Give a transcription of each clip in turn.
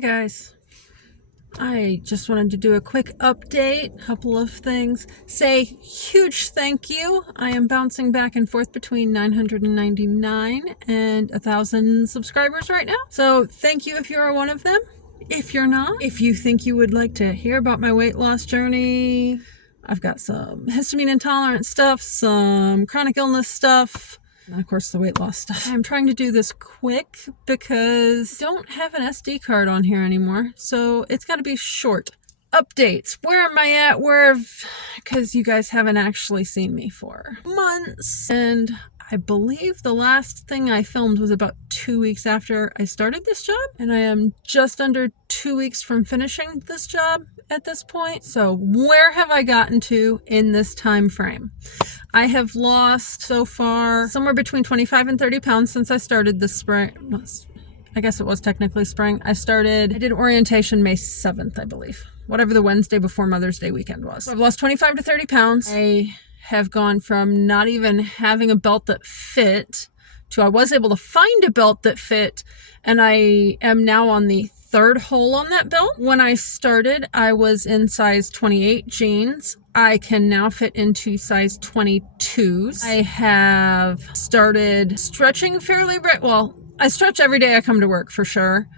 Hi guys. I just wanted to do a quick update, couple of things. Say huge thank you. I am bouncing back and forth between 999 and 1,000 subscribers right now. So thank you if you are one of them. If you're not, if you think you would like to hear about my weight loss journey, I've got some histamine intolerant stuff, some chronic illness stuff, and of course the weight loss stuff. I'm trying to do this quick because I don't have an SD card on here anymore, so it's got to be short. Updates. Where am I at? Because you guys haven't actually seen me for months. And I believe the last thing I filmed was about 2 weeks after I started this job. And I am just under 2 weeks from finishing this job at this point. So where have I gotten to in this time frame? I have lost so far somewhere between 25 and 30 pounds since I started this spring. I guess it was technically spring. I did orientation May 7th, I believe. Whatever the Wednesday before Mother's Day weekend was. So I've lost 25 to 30 pounds. I have gone from not even having a belt that fit to I was able to find a belt that fit, and I am now on the third hole on that belt. When I started, I was in size 28 jeans. I can now fit into size 22s. I have started stretching fairly well. I stretch every day I come to work for sure.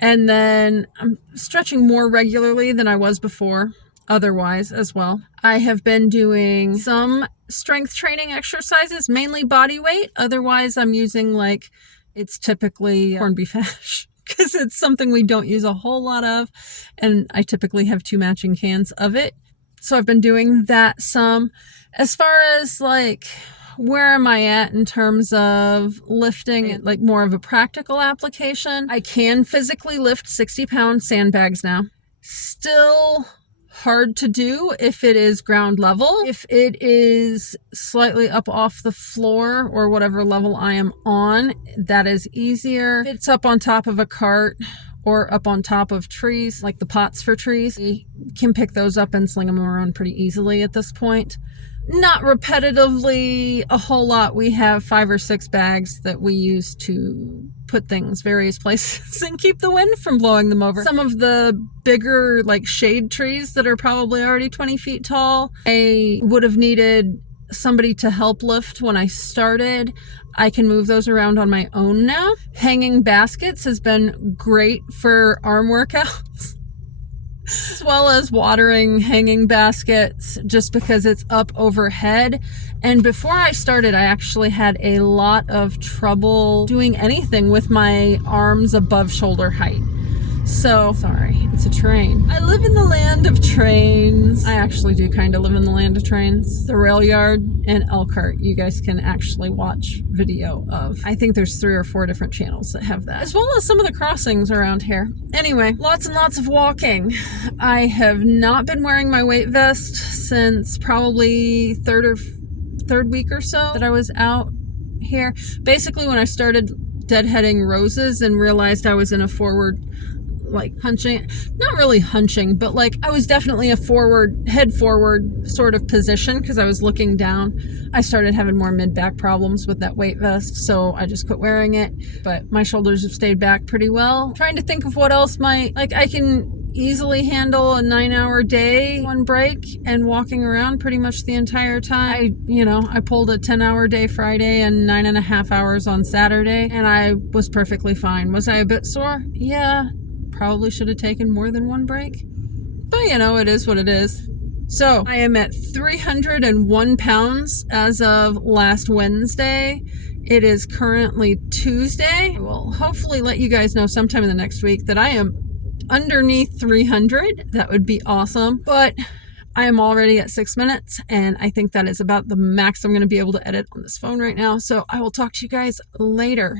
And then I'm stretching more regularly than I was before, otherwise as well. I have been doing some strength training exercises, mainly body weight. Otherwise, I'm using it's typically corned beef hash because it's something we don't use a whole lot of. And I typically have 2 matching cans of it. So I've been doing that some. As far as where am I at in terms of lifting, more of a practical application? I can physically lift 60-pound sandbags now. Still hard to do if it is ground level. If it is slightly up off the floor or whatever level I am on, that is easier. If it's up on top of a cart or up on top of trees, like the pots for trees, you can pick those up and sling them around pretty easily at this point. Not repetitively a whole lot. We have 5 or 6 bags that we use to put things various places and keep the wind from blowing them over. Some of the bigger shade trees that are probably already 20 feet tall, I would have needed somebody to help lift when I started. I can move those around on my own now. Hanging baskets has been great for arm workouts. As well as watering hanging baskets just because it's up overhead. And before I started, I actually had a lot of trouble doing anything with my arms above shoulder height. So, sorry, it's a train. I live in the land of trains. I actually do kind of live in the land of trains. The rail yard and Elkhart, you guys can actually watch video of. I think there's 3 or 4 different channels that have that, as well as some of the crossings around here. Anyway, lots and lots of walking. I have not been wearing my weight vest since probably third week or so that I was out here. Basically, when I started deadheading roses and realized I was in a forward hunching, not really hunching, but I was definitely a head forward sort of position because I was looking down. I started having more mid-back problems with that weight vest, so I just quit wearing it. But my shoulders have stayed back pretty well. Trying to think of what else I can easily handle a 9-hour day, 1 break, and walking around pretty much the entire time. I pulled a 10-hour day Friday and 9.5 hours on Saturday, and I was perfectly fine. Was I a bit sore? Yeah. Probably should have taken more than 1 break, but it is what it is. So I am at 301 pounds as of last Wednesday. It is currently Tuesday. I will hopefully let you guys know sometime in the next week that I am underneath 300. That would be awesome, but I am already at 6 minutes, and I think that is about the max I'm going to be able to edit on this phone right now. So I will talk to you guys later.